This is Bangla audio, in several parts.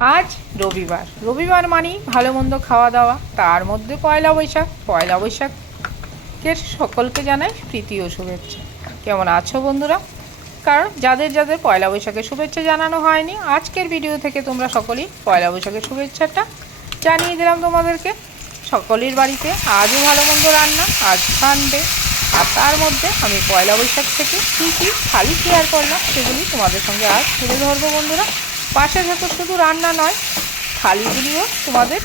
আজ রবিবার মানেই ভালো মন্দ খাওয়া দাওয়া, তার মধ্যে পয়লা বৈশাখের সকলকে জানাই প্রীতি ও শুভেচ্ছা। কেমন আছো বন্ধুরা? কারণ যাদের যাদের পয়লা বৈশাখের শুভেচ্ছা জানানো হয়নি, আজকের ভিডিও থেকে তোমরা সকলেই পয়লা বৈশাখের শুভেচ্ছাটা জানিয়ে দিলাম তোমাদেরকে। সকলের বাড়িতে আজও ভালো মন্দ রান্না, আজ সানডে, আর তার মধ্যে আমি পয়লা বৈশাখ থেকে কী কী থালি শেয়ার করলাম সেগুলি তোমাদের সঙ্গে আজ তুলে ধরবো বন্ধুরা। পাশে থাকো, শুধু রান্না নয়, থালিগুলিও তোমাদের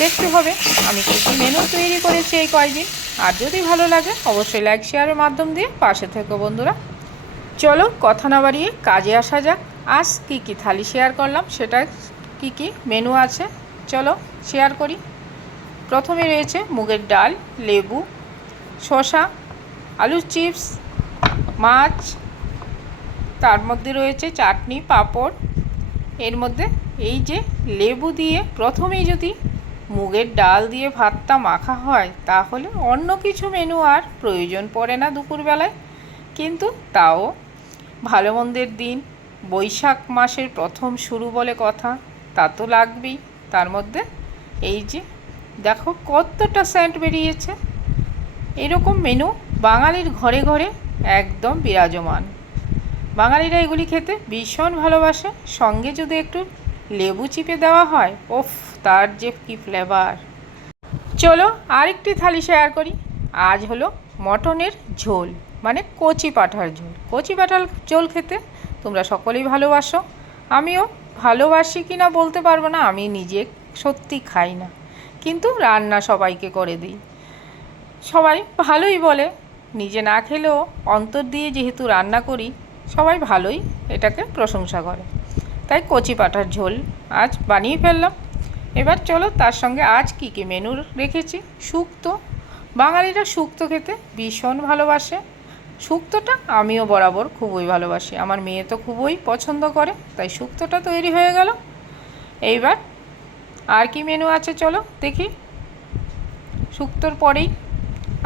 দেখতে হবে আমি কী কী মেনু তৈরি করেছি এই কয়েকদিন। আর যদি ভালো লাগে অবশ্যই লাইক শেয়ারের মাধ্যম দিয়ে পাশে থেকো বন্ধুরা। চলো কথা না বাড়িয়ে কাজে আসা যাক। আজ কী কী থালি শেয়ার করলাম, সেটা কী কী মেনু আছে চলো শেয়ার করি। প্রথমে রয়েছে মুগের ডাল, লেবু, শসা, আলুর চিপস, মাছ, তার মধ্যে রয়েছে চাটনি, পাঁপড়। এর মধ্যে এই যে লেবু দিয়ে প্রথমেই যদি মুগের ডাল দিয়ে ভাতটা মাখা হয় তাহলে অন্য কিছু মেনু আর প্রয়োজন পড়ে না দুপুরবেলায়। কিন্তু তাও ভালো মন্দের দিন, বৈশাখ মাসের প্রথম শুরু বলে কথা, তা তো লাগবেই। তার মধ্যে এই যে দেখো কতটা সেন্ট বেরিয়েছে। এরকম মেনু বাঙালির ঘরে ঘরে একদম বিরাজমান। বাঙালিরা এগুলি খেতে ভীষণ ভালোবাসে। সঙ্গে যদি একটু লেবু চিপে দেওয়া হয়, ওফ, তার যে কী ফ্লেভার। চলো আরেকটি থালি শেয়ার করি। আজ হলো মটনের ঝোল, মানে কচি পাঁঠার ঝোল। কচি পাঁঠার ঝোল খেতে তোমরা সকলেই ভালোবাসো, আমিও ভালোবাসি কি না বলতে পারবো না, আমি নিজে সত্যি খাই না, কিন্তু রান্না সবাইকে করে দিই। সবাই ভালোই বলে, নিজে না খেলেও অন্তর দিয়ে যেহেতু রান্না করি সবাই ভালোই এটাকে প্রশংসা করে। তাই কচি পাঁঠার ঝোল আজ বানিয়ে ফেললাম। এবার চলো তার সঙ্গে আজ কী কী মেনু রেখেছি। শুক্তো, বাঙালিরা শুক্তো খেতে ভীষণ ভালোবাসে। শুক্তোটা আমিও বরাবর খুবই ভালোবাসি, আমার মেয়ে তো খুবই পছন্দ করে, তাই শুক্তোটা তৈরি হয়ে গেল। এইবার আর কি মেনু আছে চলো দেখি। শুক্তোর পরেই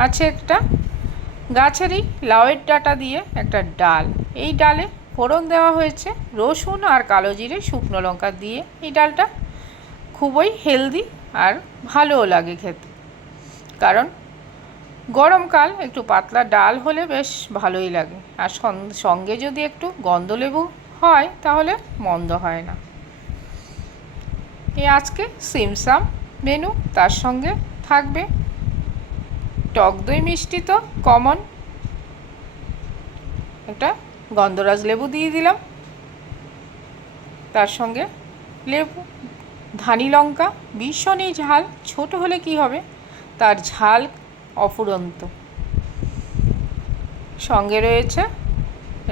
আছে একটা গাছেরই লাউয়ের ডাঁটা দিয়ে একটা ডাল। এই ডালে ফোড়ন দেওয়া হয়েছে রসুন আর কালো জিরে, শুকনো লঙ্কা দিয়ে। এই ডালটা খুবই হেলদি আর ভালোও লাগে খেতে, কারণ গরমকাল একটু পাতলা ডাল হলে বেশ ভালোই লাগে। আর সঙ্গে যদি একটু গন্ধলেবু হয় তাহলে মন্দ হয় না। এই আজকে সিমসাম মেনু, তার সঙ্গে থাকবে টক দই মিষ্টি, তো কমন, একটা গন্ধরাজ লেবু দিয়ে দিলাম, তার সঙ্গে লেবু, ধানি লঙ্কা, ভীষণই ঝাল, ছোট হলে কি হবে, তার ঝাল অফুরন্ত। সঙ্গে রয়েছে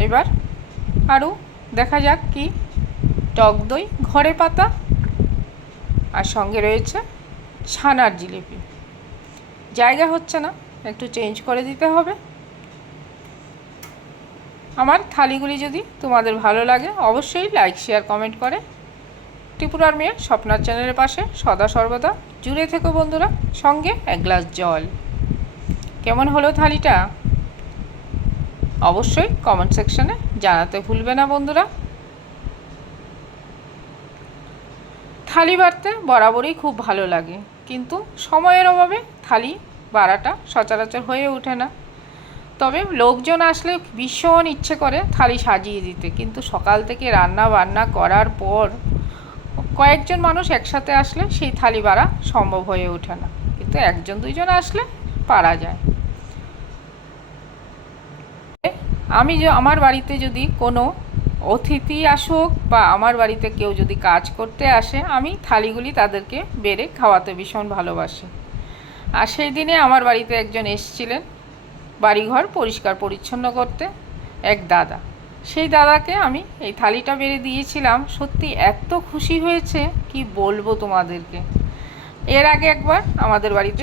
এবার আরও দেখা যাক কি, টক দই ঘরে পাতা, আর সঙ্গে রয়েছে ছানার জিলিপি। জায়গা হচ্ছে না, একটু চেঞ্জ করে দিতে হবে। আমার থালিগুলি যদি তোমাদের ভালো লাগে অবশ্যই লাইক শেয়ার কমেন্ট করে ত্রিপুরার মেয়ে স্বপ্নার চ্যানেলের পাশে সদা সর্বদা জুড়ে থেকো বন্ধুরা। সঙ্গে এক গ্লাস জল। কেমন হলো থালিটা অবশ্যই কমেন্ট সেকশনে জানাতে ভুলবে না বন্ধুরা। থালি বাড়তে বরাবরই খুব ভালো লাগে, কিন্তু সময়ের অভাবে থালি বাড়াটা সচরাচর হয়ে ওঠে না। তবে লোকজন আসলে ভীষণ ইচ্ছে করে থালি সাজিয়ে দিতে, কিন্তু সকাল থেকে রান্না বান্না করার পর কয়েকজন মানুষ একসাথে আসলে সেই থালি বাড়া সম্ভব হয়ে ওঠে না, কিন্তু একজন দুইজন আসলে পারা যায়। আমি আমার বাড়িতে যদি কোনো অতিথি আসুক বা আমার বাড়িতে কেউ যদি কাজ করতে আসে, আমি থালিগুলি তাদেরকে বেড়ে খাওয়াতে ভীষণ ভালোবাসি। আর সেই দিনে আমার বাড়িতে একজন এসেছিলেন বাড়িঘর পরিষ্কার পরিচ্ছন্ন করতে, এক দাদা। সেই দাদাকে আমি এই থালিটা বেড়ে দিয়েছিলাম, সত্যি এত খুশি হয়েছে কি বলবো তোমাদেরকে। এর আগে একবার আমাদের বাড়িতে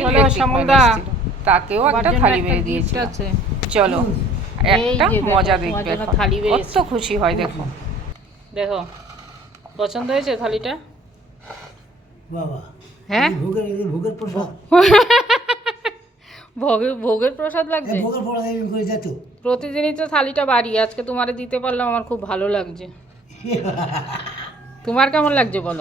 তাকেও একটা থালি বেড়ে দিয়েছিলাম। চলো একটা মজা দেখবে, কত খুশি হয় দেখো। দেখো পছন্দ হয়েছে থালিটা? বাবা, হ্যাঁ, ভোগের প্রসাদ। ভোগের প্রসাদ লাগছে। ভোগের প্রসাদ এরকম করে যেত। প্রতিদিনই তো থালিটা বাড়ি, আজকে তোমারে দিতে পারলাম, আমার খুব ভালো লাগছে। তোমার কেমন লাগছে বলো?